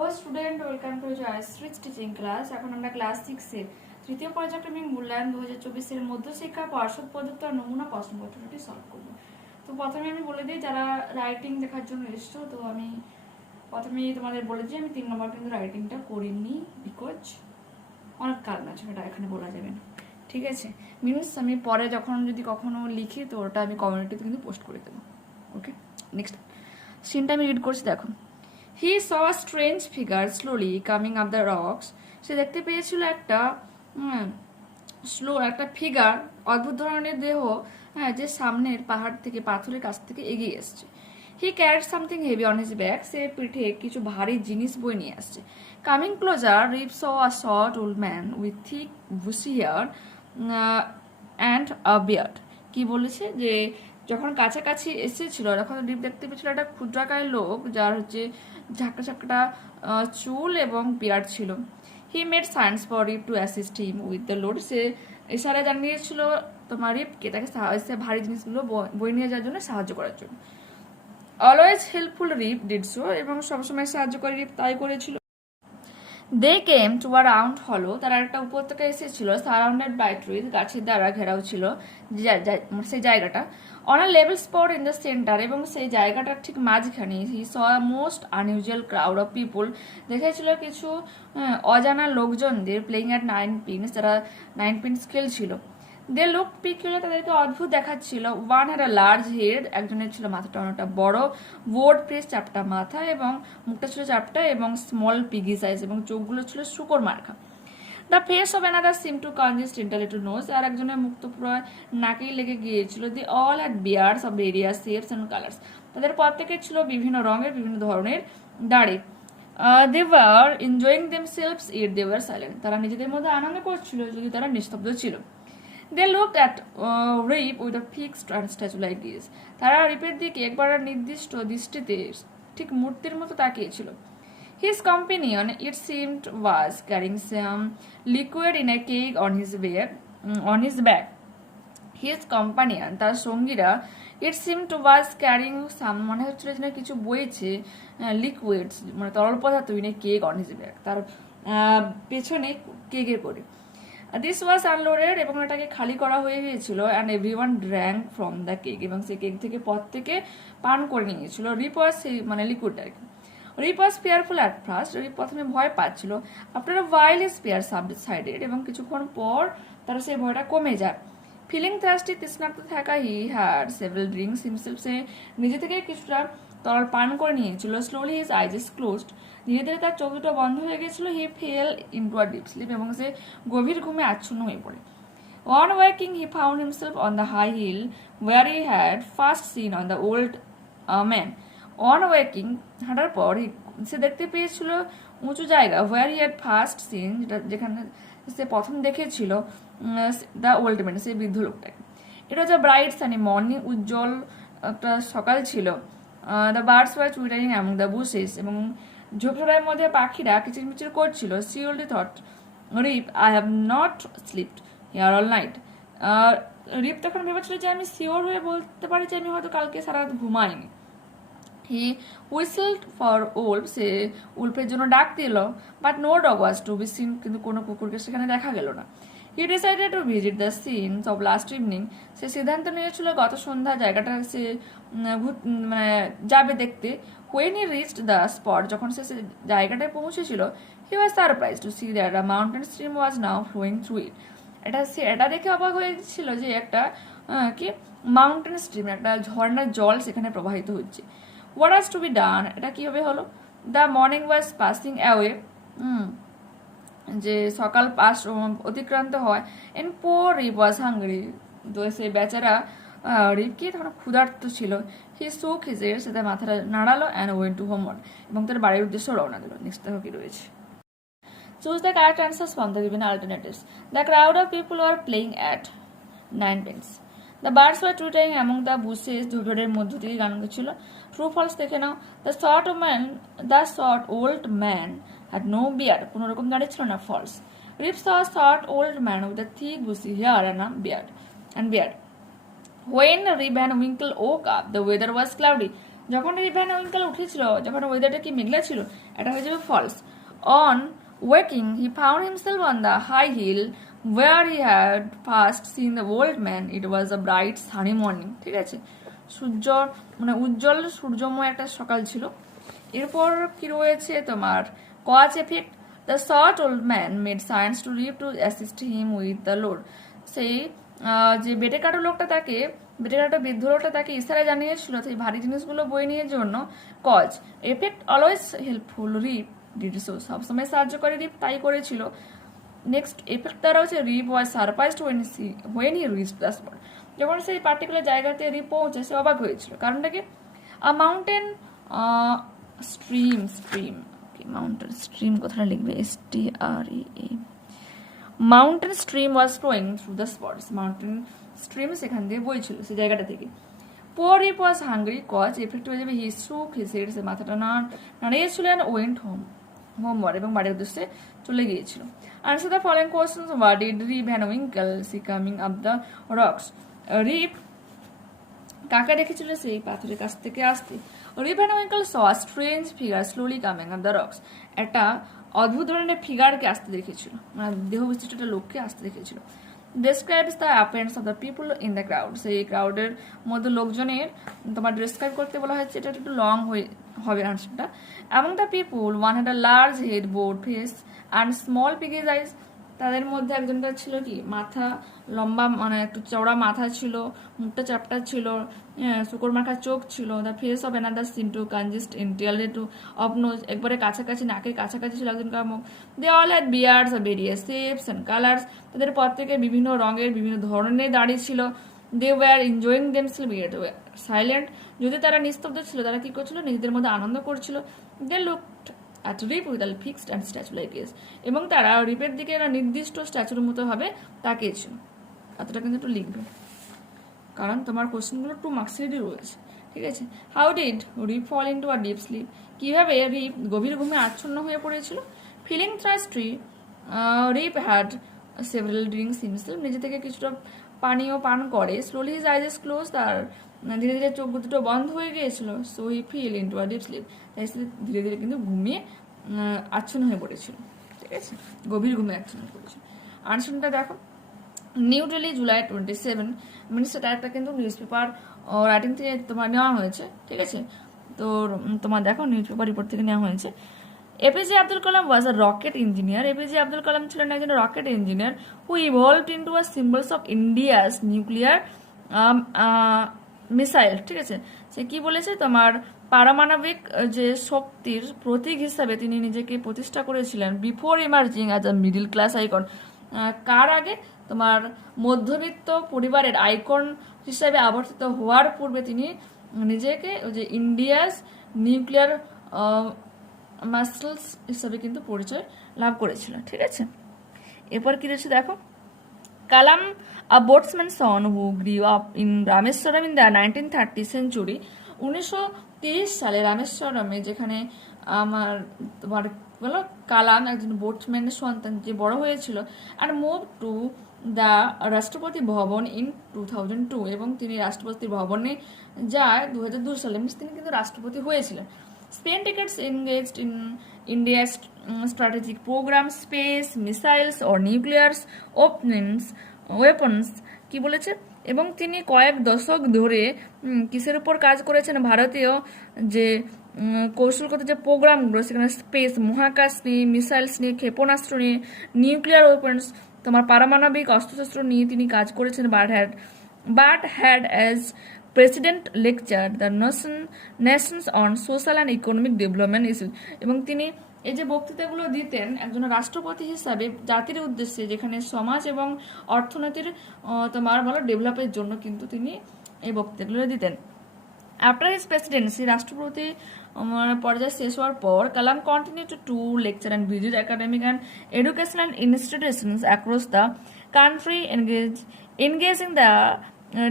Hello student welcome to Jayashree's teaching class এখন আমরা class সিক্সের তৃতীয় পর্যায়ক্রমিক মূল্যায়ন দু হাজার চব্বিশের মধ্যশিক্ষা পর্ষদ প্রদত্ত নমুনা প্রশ্নপত্রটি সলভ করব। তো প্রথমে আমি বলে দিই, যারা রাইটিং দেখার জন্য এসছো, তো আমি প্রথমেই তোমাদের বলে দিই, আমি তিন নম্বর কিন্তু রাইটিংটা করিনি বিকজ অনেক কারণ আছে, সেটা এখানে বলা যাবে না। ঠিক আছে? মিনস আমি পরে যখন যদি কখনো লিখি, তো ওটা আমি কমিউনিটিতে কিন্তু পোস্ট করে দেবো। ওকে নেক্সট সিনটা আমি রিড করছি, দেখো। He saw strange figure slowly coming up the rocks সে দেখতে পেয়েছিল একটা স্লো, একটা ফিগার অদ্ভুত ধরনের দেহ হ্যাঁ যে সামনের পাহাড় থেকে, পাথরের কাছ থেকে এগিয়ে এসছে। He carried something heavy on his back সে পিঠে কিছু ভারী জিনিস বই নিয়ে আসছে। Coming closer Rip saw a short old man with thick bushy and a beard কি বলেছে? যে যখন কাছাকাছি এসেছিল, তখন রিপ দেখতে পেয়েছিল একটা ক্ষুদ্রাকায় লোক, যার হচ্ছে ঝাঁকা ঝাঁকটা চুল এবং বিয়ার্ড ছিল। He made signs for Rip to assist him with the load সে ইশারা জানিয়েছিল তোমার রিপকে তাকে ভারী জিনিসগুলো বই নিয়ে যাওয়ার জন্য সাহায্য করার জন্য। Always helpful Rip did so এবং সবসময় সাহায্য করে রিপ তাই করেছিল। দে কেম টু আ রাউন্ড হলো তারা একটা উপত্যকা এসেছিল সারাউন্ডেড বাই ট্রিজ গাছের দ্বারা ঘেরাও ছিল যে- সেই জায়গাটা। On a level spot in the centre এবং সেই জায়গাটার ঠিক মাঝখানে he saw most unusual crowd of people দেখেছিল কিছু অজানা লোকজনদের প্লেইং অ্যাট নাইন পিনস তারা নাইন পিনস খেলছিল। দে লুক পিকুলার তাদেরকে অদ্ভুত দেখাচ্ছিল। One had a large head একজনের ছিল মাথাটা অনেকটা বড় বোর্ড প্রেস চাপটা মাথা এবং মুখটা ছিল চাপটা এবং স্মল পিগি সাইজ এবং চোখগুলো ছিল শুকর মার্কা। The face of another seem to consist entirely nose আর একজনের মুক্ত পুরো নাকেই লেগে গিয়েছিল। They all had beards of various shapes and colours তাদের প্রত্যেকে ছিল বিভিন্ন রঙের, বিভিন্ন ধরনের দাড়ি। They were enjoying themselves yet they were silent তারা নিজেদের মধ্যে আনন্দ করছিল, যদি তারা নিস্তব্ধ ছিল। They look at Rip with a fixed and statue like this তারা রিপের দিকে একবার নির্দিষ্ট দৃষ্টিতে ঠিক মূর্তির মতো তাকিয়েছিল। His companion it seemed was carrying some liquid in a keg on his back on his back his companion তার সঙ্গীরা ইট সিম টু ওয়াজ ক্যারিং সাম মনে হচ্ছিল যেন কিছু বইছে লিকুইডস মানে তরল পদার্থ in keg on his back তার পেছনে কেকের করে দিস ওয়াজ আনলোডেড এবং এটাকে খালি করা হয়ে গিয়েছিল and every one drank from the keg এবং সেই কেক থেকে পথ থেকে পান করে নিয়েছিল সেই মানে লিকুইড আর কি। Rip was fearful at first Rip প্রথমে ভয় পাচ্ছিল। আপনার ওয়াইল ইজ পেয়ার সাইডেড এবং কিছুক্ষণ পর তার সেই ভয়টা কমে যায়। ফিলিং থার্স্টি তৃষ্ণার্ত থাকা he had several drinks himself সে নিজে থেকে কিছুটা তরল পান করে নিয়েছিল slowly his eyes is closed ধীরে ধীরে তার চোখ দুটো বন্ধ হয়ে গেছিল। He fell into a deep sleep এবং সে গভীর ঘুমে আচ্ছন্ন হয়ে পড়ে। On waking, he found himself on the high hill where he had first seen on the old uh, man. On হাঁটার পর সে দেখতে পেয়েছিল উঁচু জায়গা where he had first seen যেটা- যেখানে সে প্রথম দেখেছিল দ্য ওল্ড ম্যান সেই বৃদ্ধ লোকটাকে। এটা হচ্ছে ব্রাইট সানি মর্নিং উজ্জ্বল একটা সকাল ছিল। The birds were twittering among the bushes এবং ঝোপঝাড়ের মধ্যে পাখিরা কিচিরমিচির করছিল সি oldie thought Rip I have not slept here all night Rip তখন ভেবেছিল যে আমি শিওর হয়ে বলতে পারি যে আমি হয়তো কালকে সারা রাত ঘুমাইনি। হি হুইসেলড ফর উলফ সে উল্ফের জন্য ডাক দিল but no dog was to be seen কিন্তু কোনো কুকুরকে সেখানে দেখা গেল না। He decided to visit the scenes of last evening সে সিদ্ধান্ত নিয়েছিল গত সন্ধ্যা জায়গাটা সে মানে যাবে দেখতে। When he reached the spot যখন সে জায়গাটায় পৌঁছেছিল he was surprise to see that a mountain stream was now flowing through it এটা সে, এটা দেখে অবাক হয়েছিল যে একটা কি? মাউন্টেন স্ট্রিম একটা ঝর্ণার জল সেখানে প্রবাহিত হচ্ছে। হোয়াট হাজ টু বি ডান এটা কীভাবে হলো? The morning was passing away যে সকাল পাস অতিক্রান্ত হয়। And poor Rip was hungry. তো সে বেচারা রিপ কি তখন ক্ষুধার্ত ছিল। হি সুখ হিজের সে তার মাথাটা নাড়ালো অ্যান্ড ওয়েন টু হোমওয়ার্ড এবং তার বাড়ির উদ্দেশ্যে রওনা দিল। নেক্সট দেখো কি রয়েছে। Choose the correct answers from the given alternatives. The crowd of people were playing at nine pins. The birds were twittering among the bushes, ঝোপঝাড়ের মধ্য থেকে গান করছিল ট্রু ফলস দেখে নাও। The short man the short old man had no beard কোনো রকম দাঁড়িয়ে ছিল না false Rip saw short old man with the thick bushy hair and beard and beard When Rib and Winkle woke up, the weather was cloudy. যখন রিভ্যান Winkel উঠেছিল যখন ওয়েদারটা কি মেঘলা ছিল এটা হয়ে যাবে false on waking he found himself on the high hill where he had first seen the old man it was a bright sunny morning ঠিক আছে? সূর্য মানে উজ্জ্বল সূর্যময় একটা সকাল ছিল। এরপর কি রয়েছে তোমার? Cause effect the short old man made signs to Rip to assist him with the load সেই যে বেটে কাটো লোকটা তাকে, বেটে কাটো বৃদ্ধ লোকটা তাকে ইশারা জানিয়েছিল সেই ভারী জিনিসগুলো বয়ে নিয়ে জন্য cause. Effect always helpful Rip did so সবসময় সাহায্য করে রিপ তাই করেছিল। নেক্সট এফেক্ট দ্বারা হচ্ছে Rip was surprised when see when he reach the spot যখন সেই পার্টিকুলার জায়গাতে রিপ পৌঁছে, সে অবাক হয়েছিল। কারণটা কি? A mountain stream stream mountain stream কথাটা লিখবে? S T R E A mountain stream was flowing through the spots mountain stream সেখান দিয়ে বইছিল, সেই জায়গাটা থেকে। Poor Rip was hungry cause effect হয়ে যাবে। হি সুক হি সেড সে মাথাটা না নাড়িয়েছিল অ্যান্ড ওয়েন্ট হোম হোমওয়ার্ড এবং বাড়ির উদ্দেশ্যে চলে গিয়েছিল। Answer the following questions what did Rip Van Winkle see coming up the rocks Rip কাকা দেখেছিল সেই পাথরের কাছ থেকে আসতে। Rip Van Winkle saw strange figure slowly coming on the rocks একটা অদ্ভুত ধরনের ফিগারকে আসতে দেখেছিল। মানে দেহ বিশিষ্ট একটা লোককে আসতে দেখেছিল। Describes the appearance of the people in the crowd সেই ক্রাউডের মধ্যে লোকজনের, তোমার ডেসক্রাইব করতে বলা হয়েছে, এটা একটু লং হয়ে, হবে আনসারটা among the people one had a large head broad face and small piggish eyes তাদের মধ্যে একজনটা ছিল কি মাথা লম্বা মানে একটু চওড়া মাথা ছিল মুখটা চাপটা ছিল হ্যাঁ, শুকর মাখা চোখ ছিল the face of another seen to consist entirely to of nose একবারে কাছাকাছি নাকের কাছাকাছি ছিল একজনকার মুখ। They all had beards various shapes and colours তাদের প্রত্যেকে বিভিন্ন রঙের বিভিন্ন ধরনের দাড়ি ছিল। They were enjoying them selves yet silent যদি তারা নিস্তব্ধ ছিল তারা কি করছিল? নিজেদের মধ্যে আনন্দ করছিল। They looked at Rip with a fixed and statue like S এবং তারা রিপের দিকে একটা নির্দিষ্ট স্ট্যাচুর মতো ভাবে তাকিয়েছিল। এতটা কিন্তু একটু লিখবে। কারণ তোমার কোশ্চেনগুলো টু মার্কসেরই রয়েছে। ঠিক আছে? How did Rip fall into a deep sleep কীভাবে রিপ গভীর ঘুমে আচ্ছন্ন হয়ে পড়েছিল? Feeling thirsty Rip had several drinks himself নিজে থেকে কিছুটা পানীয় পান করে। স্লোলি হিজ আইজেস ক্লোজ তার ধীরে ধীরে চোখ দুটো বন্ধ হয়ে গিয়েছিল so he fell into a deep sleep তাই সে ধীরে ধীরে কিন্তু ঘুমিয়ে আচ্ছন্ন হয়ে পড়েছিল, ঠিক আছে? গভীর ঘুমে আচ্ছন্ন হয়ে পড়েছিল। আনসারটা দেখো New Delhi July twenty seven মানে সেটা একটা কিন্তু নিউজ পেপার রাইটিং থেকে তোমার নেওয়া হয়েছে, ঠিক আছে? তো তোমার দেখো নিউজ পেপার রিপোর্ট থেকে নেওয়া হয়েছে। APJ Abdul Kalam was a rocket engineer APJ Abdul Kalam ছিলেন একজন rocket engineer who evolved into a symbols of India's nuclear missile, ঠিক আছে? সে কি বলেছে? তোমার পারমাণবিক যে শক্তির প্রতীক হিসাবে তিনি নিজেকে প্রতিষ্ঠা করেছিলেন before emerging as a middle class icon. কার আগে? তোমার মধ্যবিত্ত পরিবারের আইকন হিসাবে আবর্তিত হওয়ার পূর্বে তিনি নিজেকে যে ইন্ডিয়াস নিউক্লিয়ার মাসেলস হিসাবে কিন্তু পরিচয় লাভ করেছিলেন, ঠিক আছে? এরপর কি রয়েছে দেখো? Kalam, a boatsman's son who grew up in Rameswaram in the 1930 century, উনিশশো সালে রামেশ্বরমে যেখানে আমার তোমার বলো কালাম একজন বোটম্যানের সন্তান যে বড় হয়েছিল আর মুভ টু দ্য রাষ্ট্রপতি ভবন ইন টু থাউজেন্ড টু এবং তিনি রাষ্ট্রপতি ভবনে যায় দু হাজার দু সালে means তিনি কিন্তু রাষ্ট্রপতি হয়েছিলেন। Spain tickets engaged in India's um, strategic programs, space, missiles or nuclear openings, weapons কি বলেছে? এবং তিনি কয়েক দশক ধরে কিসের উপর কাজ করেছেন? ভারতীয় যে কৌশলগত যে প্রোগ্রামগুলো সেখানে স্পেস মহাকাশ নিয়ে মিসাইলস নিয়ে ক্ষেপণাস্ত্র নিয়ে নিউক্লিয়ার ওয়েপন্স তোমার পারমাণবিক অস্ত্রশস্ত্র নিয়ে তিনি কাজ করেছেন। But had but had as president lecture the nation, nations on social and economic development issue. এবং তিনি এই যে বক্তৃতাগুলো দিতেন একজন রাষ্ট্রপতি হিসাবে জাতির উদ্দেশ্যে, যেখানে সমাজ এবং অর্থনীতির তোমার ভালো ডেভেলপের জন্য কিন্তু তিনি এই বক্তৃতাগুলো দিতেন। আফটার হিজ প্রেসিডেন্সি রাষ্ট্রপতি পর্যায়ে শেষ হওয়ার পর Kalam continue to to lecture and visit academic and educational institutions across the country engage engaging the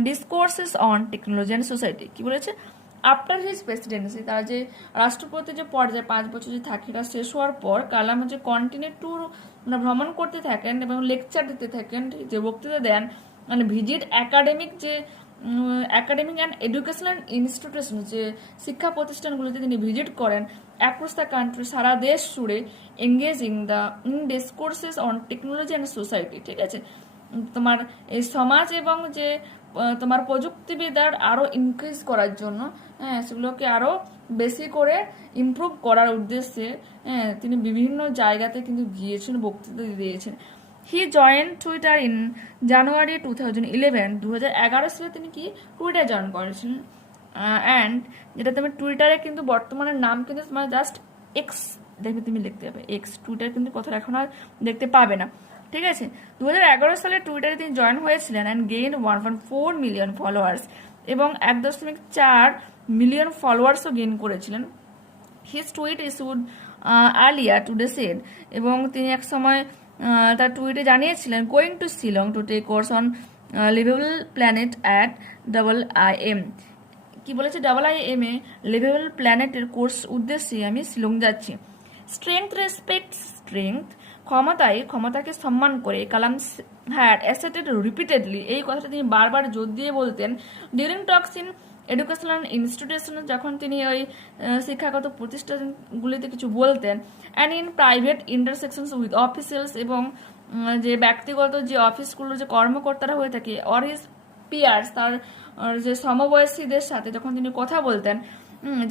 discourses on technology and society কি বলেছে? আফটার হিজ প্রেসিডেন্সি তার যে রাষ্ট্রপতি যে পর্যায়ে পাঁচ বছর যে থাকে, এটা শেষ হওয়ার পর কালাম হচ্ছে কন্টিনিউ টু মানে ভ্রমণ করতে থাকেন এবং লেকচার দিতে থাকেন, যে বক্তৃতা দেন মানে ভিজিট একাডেমিক যে একাডেমিক অ্যান্ড এডুকেশনাল ইনস্টিটিউশন যে শিক্ষা প্রতিষ্ঠানগুলিতে তিনি ভিজিট করেন অ্যাক্রস দ্য কান্ট্রি সারা দেশ জুড়ে engaging the in discourses on technology and society ঠিক আছে? তোমার এই সমাজ এবং যে তোমার প্রযুক্তিবিদ্যার আরও ইনক্রিজ করার জন্য হ্যাঁ সেগুলোকে আরও বেশি করে ইমপ্রুভ করার উদ্দেশ্যে হ্যাঁ তিনি বিভিন্ন জায়গাতে কিন্তু গিয়েছেন, বক্তৃতা দিয়েছেন। He join Twitter in January two thousand eleven দু হাজার এগারো সালে তিনি কি? টুইটার জয়েন করেছেন অ্যান্ড যেটা তুমি টুইটারে কিন্তু বর্তমানে নাম কিন্তু তোমার জাস্ট এক্স দেখবে তুমি লিখতে পাবে এক্স টুইটার কিন্তু কথা এখন আর দেখতে পাবে না। ঠিক আছে? দু হাজার এগারো সালে টুইটারে তিনি জয়েন হয়েছিলেন and gain one four million followers এবং এক দশমিক চার মিলিয়ন ফলোয়ার্সও গেইন করেছিলেন। His tweet issued earlier today said এবং তিনি এক সময় তার টুইটে জানিয়েছিলেন going to Shillong to take course on livable planet at double I M কি বলেছে? Double I M A livable প্ল্যানেটের কোর্স উদ্দেশ্যে আমি শিলং যাচ্ছি। স্ট্রেংথ রেসপেক্ট স্ট্রেংথ ক্ষমতায় ক্ষমতাকে সম্মান করে কালাম হ্যাড অ্যাসেটেড রিপিটেডলি এই কথাটা তিনি বারবার জোর দিয়ে বলতেন। During talks in educational institution যখন তিনি ওই শিক্ষাগত প্রতিষ্ঠানগুলিতে কিছু বলতেন and in private intersections with officials এবং যে ব্যক্তিগত যে অফিসগুলোর যে কর্মকর্তারা হয়ে থাকে অর হিজ পিয়ার্স তার যে সমবয়সীদের সাথে যখন তিনি কথা বলতেন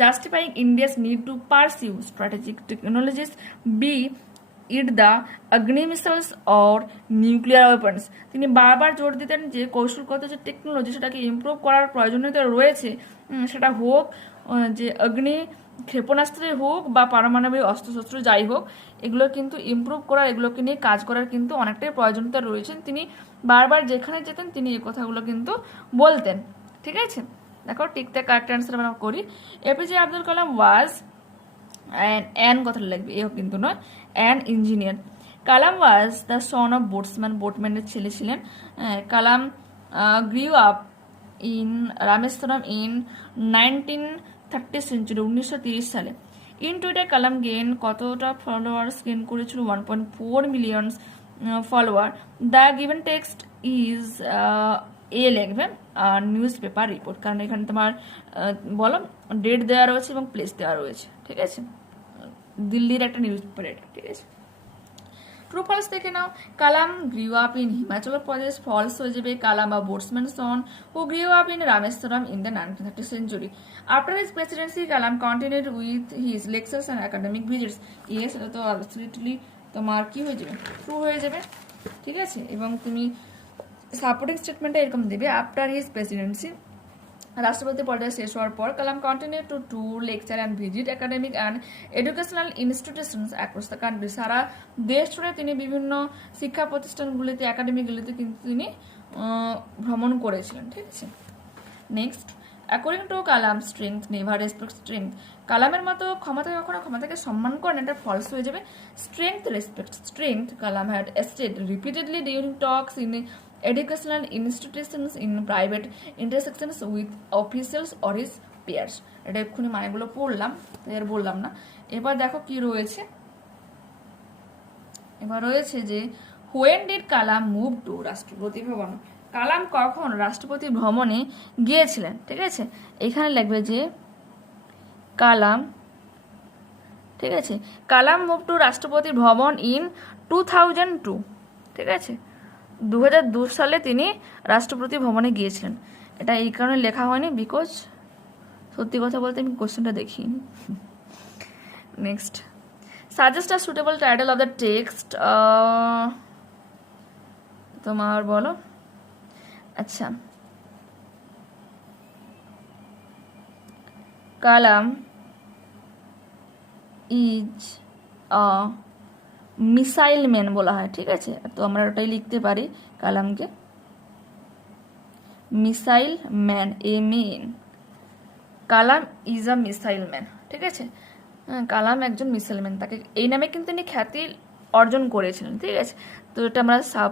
justifying India's need to pursue strategic technologies be it the Agni missiles or nuclear weapons তিনি বারবার জোর দিতেন যে কৌশলগত যে টেকনোলজি সেটাকে ইমপ্রুভ করার প্রয়োজনীয়তা রয়েছে সেটা হোক যে অগ্নি ক্ষেপণাস্ত্রে হোক বা পারমাণবিক অস্ত্রশস্ত্র যাই হোক, এগুলো কিন্তু ইমপ্রুভ করার, এগুলোকে নিয়ে কাজ করার কিন্তু অনেকটাই প্রয়োজনীয়তা রয়েছে। তিনি বারবার যেখানে যেতেন, তিনি এই কথাগুলো কিন্তু বলতেন। ঠিক আছে? দেখো টিকতে কারেক্ট অ্যান্সার আমরা করি। APJ Abdul Kalam was an an কথাটা লাগবে এও কিন্তু নয়। An engineer Kalam was the son of boatsman বোটম্যানের ছেলে ছিলেন। Kalam grew up in Rameswaram in nineteen thirty century উনিশশো সালে। ইন টুইটার কালাম গেন কতটা ফলোয়ার্স গেন করেছিল one point four million follower the given text is a লিখবে আর news paper report কারণ এখানে তোমার বলো ডেট দেওয়া রয়েছে এবং প্লেস দেওয়া রয়েছে, ঠিক আছে? দিল্লির একটা নিউজ পেপার এটা, ঠিক আছে? ট্রু ফলস দেখে নাও, Kalam grew up in Himachal Pradesh false হয়ে যাবে, কালাম বা boatsman son who grew up in Rameswaram in the nineteen thirty century after his presidency Kalam continued with his lectures and academic visits yes তো absolutely তোমার কি হয়ে যাবে? True হয়ে যাবে, ঠিক আছে? এবং তুমি সাপোর্টিং স্টেটমেন্টটা এরকম দেবে আফটার হিজ প্রেসিডেন্সি রাষ্ট্রপতি পর্যায়ে শেষ হওয়ার পর Kalam continue to tour lecture and visit academic and educational institutions across the country সারা দেশ জুড়ে তিনি বিভিন্ন শিক্ষা প্রতিষ্ঠানগুলিতে একাডেমিগুলিতে কিন্তু তিনি ভ্রমণ করেছিলেন, ঠিক আছে? Next according to Kalam strength never respect strength কালামের মতো ক্ষমতা কখনো ক্ষমতাকে সম্মান করেন এটা ফলস হয়ে যাবে। Strength respect strength Kalam had asserted repeatedly during talks in educational institutions in private intersections with officials or his peers এটা এক্ষুনি মানেগুলো পড়লাম আর বললাম না। এবার দেখো কি রয়েছে। এবার রয়েছে যে when did Kalam move to Rashtrapati Bhavan? Kalam কখন রাষ্ট্রপতি ভ্রমণে গিয়েছিলেন? ঠিক আছে? এখানে লাগবে যে, কালাম, ঠিক আছে? কালাম মুভ টু রাষ্ট্রপতি ভবন ইন টু থাউজেন্ড টু ঠিক আছে? দু সালে তিনি রাষ্ট্রপতি ভবনে গিয়েছিলেন। এটা এই কারণে লেখা হয়নি বিকজ সত্যি কথা বলতে আমি কোশ্চেনটা দেখিনি। Next suggest a suitable title of the text তোমার বলো। আচ্ছা। Kalam is a missile man বলা হয় ঠিক আছে? তো আমরা ওটাই লিখতে পারি কালামকে। Missile man um men Kalam is a missile man ঠিক আছে? হ্যাঁ, কালাম একজন মিসাইল ম্যান তাকে এই নামে কিন্তু খ্যাতি অর্জন করেছিলেন, ঠিক আছে? তো এটা আমরা সাব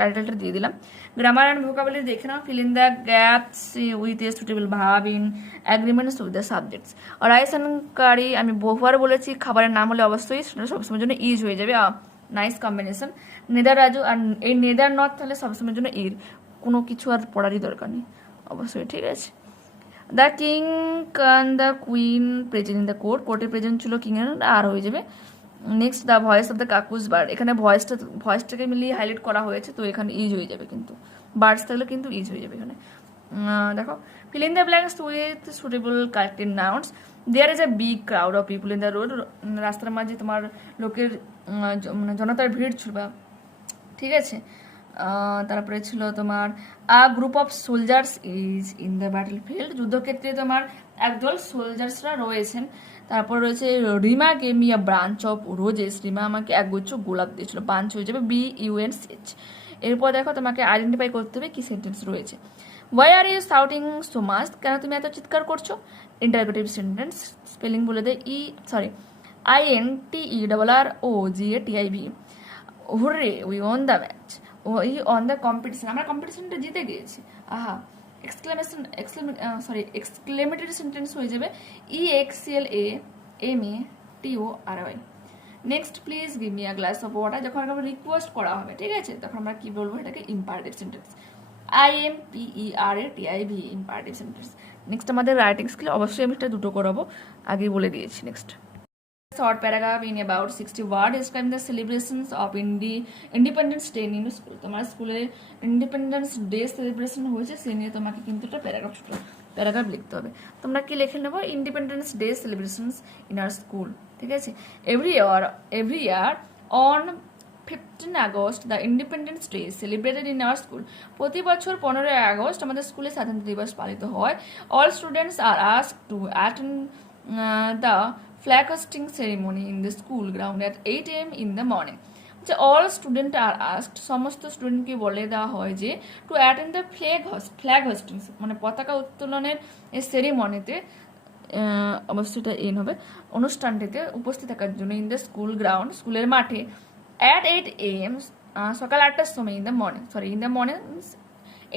টাইটেলটা দিয়ে দিলাম। গ্রামার অ্যান্ড ভোকাবুলারি দেখে নাও। Fill in the gaps with a suitable verb in agreements with the subjects rice curry আমি বহুবার বলেছি, খাবারের নাম হলে অবশ্যই সবসময়ের জন্য ইজ হয়ে যাবে। নাইস কম্বিনেশন নেদার রাজু আর এই নেদার নর্থ তাহলে সবসময়ের জন্য ইর কোনো কিছু আর পড়ারই দরকার নেই, অবশ্যই, ঠিক আছে? The king can the queen present in the court কোর্টে প্রেজেন্ট ছিল কিং আর হয়ে যাবে। Next the voice of the cuckoo's bird এখানে ভয়েসটা ভয়েসটাকে মিলিয়ে হাইলাইট করা হয়েছে, তো এখানে ইজ হয়ে যাবে কিন্তু। বার্ডস থাকলে কিন্তু ইজ হয়ে যাবে এখানে। দেখো fill in the blanks with suitable collective nouns there is a big crowd of people in the road রাস্তার মাঝে তোমার লোকের মানে জনতার ভিড় ছিল, বা ঠিক আছে? তারপরে ছিল তোমার a group of soldiers is in the battle field যুদ্ধক্ষেত্রে তোমার একদল সোলজার্সরা রয়েছেন। তারপর রয়েছে Rima gave a branch of roses Rima আমাকে একগুচ্ছ গোলাপ দিয়েছিল বাঞ্চ হয়ে যাবে বি ইউএন সিচ এরপর দেখো তোমাকে আইডেন্টিফাই করতে হবে কি সেন্টেন্স রয়েছে। Why are you shouting so much কেন তুমি এত চিৎকার করছ? ইন্টারগেটিভ সেন্টেন্স স্পেলিং বলে দেয় E sorry I N T E double R O G A T I V hurray we won the match we won the competition আমরা কম্পিটিশনটা জিতে গিয়েছি। আহা। এক্সক্লেমেশন সরি এক্সক্লেমেটরি সেন্টেন্স হয়ে যাবে E X L A M A T O R Y next please give me a glass of water যখন আমরা request করা হবে, ঠিক আছে? তখন আমরা কি বলব? এটাকে imperative sentence I M P E R A T I V imperative sentence next আমাদের রাইটিং স্কিল অবশ্যই আমি এটা দুটো করাবো। আগেই বলে দিয়েছি next short paragraph in about 60 words describing the celebrations of Indi- Independence Day in your school. তোমার স্কুলে ইন্ডিপেন্ডেন্স ডে সেলিব্রেশন হয়েছে সে নিয়ে তোমাকে কিন্তু একটা প্যারাগ্রাফ প্যারাগ্রাফ লিখতে হবে। তোমরা কি লিখে নেব? Independence day celebrations in our school ঠিক আছে? Every year every year on fifteen August the independence day celebrated in our school প্রতি বছর পনেরোই আগস্ট আমাদের স্কুলে স্বাধীনতা দিবস পালিত হয়। All students are ask to attend the flag hoisting ceremony in the school ground at eight AM in the morning যে অল স্টুডেন্ট আর আস্ট সমস্ত স্টুডেন্টকে বলে দেওয়া হয় যে to attend the flag hoist flag hoisting মানে পতাকা উত্তোলনের সেরিমনিতে অবশ্যই এন হবে। অনুষ্ঠানটিতে উপস্থিত থাকার জন্য ইন দ্য স্কুল গ্রাউন্ড স্কুলের মাঠে অ্যাট এইট এম সকাল আটটার সময় in the morning sorry in the morning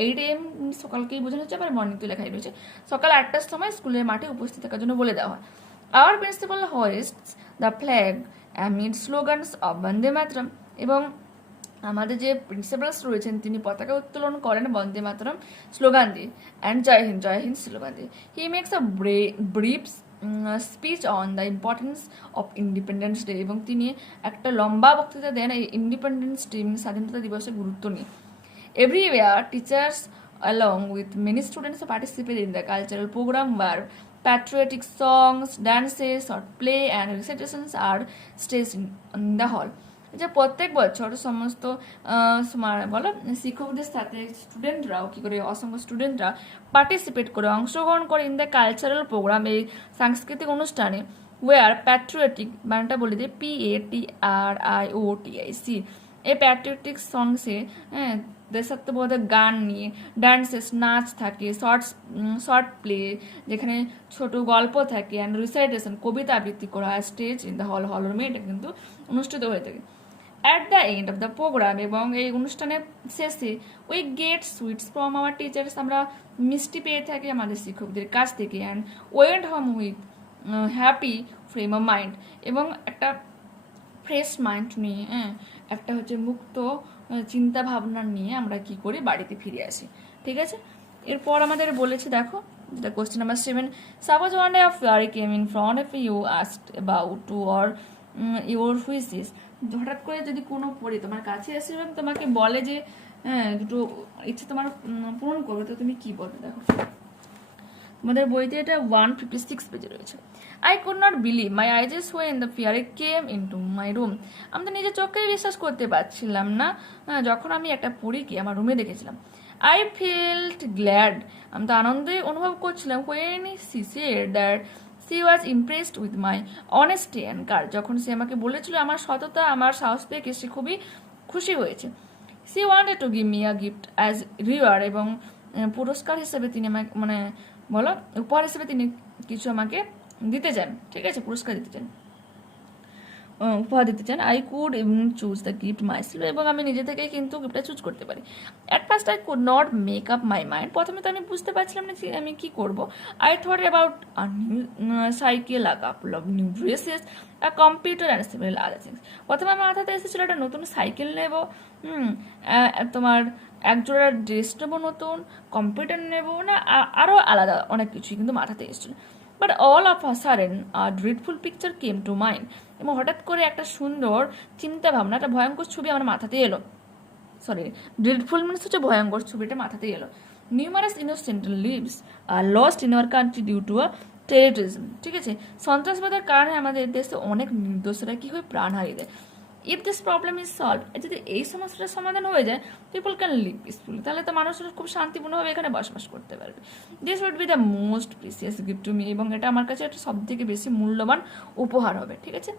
eight AM সকালকেই বোঝানো হচ্ছে, আবার মর্নিং তো লেখাই রয়েছে। সকাল আটটার সময় স্কুলের মাঠে উপস্থিত থাকার জন্য বলে দেওয়া হয়। Our principal hoist the flag amid slogans of Bande Mataram এবং আমাদের যে প্রিন্সিপালস রয়েছেন তিনি পতাকা উত্তোলন করেন বন্দে মাতরম স্লোগান দিয়ে। অ্যান্ড জয় হিন্দ জয় হিন্দ স্লোগান দিয়ে। He makes a brief speech on the importance of independence day এবং তিনি একটা লম্বা বক্তৃতা দেন এই ইন্ডিপেন্ডেন্স ডে স্বাধীনতা দিবসের গুরুত্ব নিয়ে। Everywhere, teachers along with many students who participate in the cultural program where patriotic songs, dances, short play and recitations are staged in, the hall. যে প্রত্যেক বছর সমস্ত বলো শিক্ষকদের সাথে স্টুডেন্টরাও কি করে অসংখ্য স্টুডেন্টরা পার্টিসিপেট করে অংশগ্রহণ করে ইন দ্য কালচারাল প্রোগ্রাম এই সাংস্কৃতিক অনুষ্ঠানে ওয়ার প্যাট্রিয়টিক বানানটা বলে দিই P A T R I O T I C এই প্যাট্রিয়টিক সংসে হ্যাঁ দেশাত্মবোধক গান নিয়ে ডান্সেস নাচ থাকে শর্টস শর্ট প্লে যেখানে ছোট গল্প থাকে অ্যান্ড রিসাইটেশন কবিতা আবৃত্তি করা হয় স্টেজ ইন দ্য হল হল রুমে এটা কিন্তু অনুষ্ঠিত হয়ে থাকে। At the end of the program এবং এই অনুষ্ঠানের শেষে we get sweets from our teachers আমরা মিষ্টি পেয়ে থাকি আমাদের শিক্ষকদের কাছ থেকে and went home with happy frame of mind এবং একটা ফ্রেশ মাইন্ড নিয়ে হ্যাঁ একটা হচ্ছে মুক্ত চিন্তা ভাবনা নিয়ে আমরা কি করি, বাড়িতে ফিরে আসি, ঠিক আছে? এরপর আমাদের বলেছে, দেখো question number seven suppose one of your came in front of you asked about two or your wishes হঠাৎ করে যদি কোনো পড়ে তোমার কাছে আসে এবং তোমাকে বলে যে হ্যাঁ দুটো ইচ্ছে তোমার পূরণ করবে, তো তুমি কি বলবে? দেখো। আমাদের বইতে এটা ওয়ান ফিফটি সিক্স পেজে রয়েছে। I could not believe my I eyes when the fairy came into my room আমি তো নিজের চোখেই বিশ্বাস করতে পারছিলাম না। যখন আমি একটা পড়ি পরীকে আমার রুমে দেখেছিলাম। আই ফিল্ড গ্ল্যাড আমি তো আনন্দে অনুভব করছিলাম when she said that she was impressed with my honesty and কার যখন সে আমাকে বলেছিল আমার সততা, আমার সাহস পেয়ে সে খুবই খুশি হয়েছে। She wanted to give me a gift as reward এবং পুরস্কার হিসেবে তিনি আমাকে মানে বলো উপহার হিসেবে তিনি কিছু আমাকে দিতে চান ঠিক আছে? পুরস্কার দিতে চান। উপহার দিতে চান আই কুড এবং চুজ দ্য গিফট মাইসেলফ এবং আমি নিজে থেকেই কিন্তু গিফটটা চুজ করতে পারি। At first I could not make up my mind প্রথমে তো আমি বুঝতে পারছিলাম না যে আমি কী করব। I thought about cycle a couple of new dresses a computer and similar other things প্রথমে আমার মাথাতে এসেছিল একটা নতুন সাইকেল নেব তোমার একজোড়া ড্রেস নেব নতুন কম্পিউটার নেব না আরও আলাদা অনেক কিছুই কিন্তু মাথাতে এসেছিল। But all of a sudden a dreadful picture came to mind এবং হঠাৎ করে একটা সুন্দর চিন্তা ভাবনা একটা ভয়ঙ্কর ছবি আমার মাথাতে এলো। সরি ড্রিডফুল মিনস হচ্ছে ভয়ঙ্কর ছবিটা মাথাতে এলো। Numerous innocent lives are lost in our country due to a terrorism ঠিক আছে? সন্ত্রাসবাদের কারণে আমাদের দেশে অনেক নির্দোষরা কি হয়ে? প্রাণ হারিয়ে দেয় if this problem is solve যদি এই সমস্যাটার সমাধান হয়ে যায় পিপল ক্যান লিভ পিসফুলি তাহলে তো মানুষরা খুব শান্তিপূর্ণভাবে এখানে বসবাস করতে পারবে। This would be the most precious gift to me এবং এটা আমার কাছে একটা সব থেকে বেশি মূল্যবান উপহার হবে, ঠিক আছে?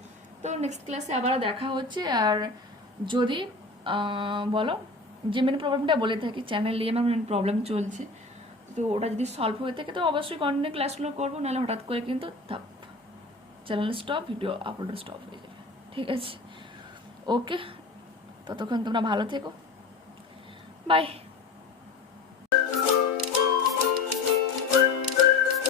তো নেক্সট ক্লাসে আবারও দেখা হচ্ছে, আর যদি বলো, যে মেন প্রবলেমটা বলে থাকি চ্যানেল নিয়ে আমার মেন প্রবলেম চলছে, তো ওটা যদি সলভ হয়ে থাকে, তো অবশ্যই কন্টিনিউ ক্লাসগুলো করব, নাহলে হঠাৎ করে কিন্তু থাপ channel stop video upload stop হয়ে যাবে, ঠিক আছে? ওকে ততক্ষণ তোমরা ভালো থেকো। বাই।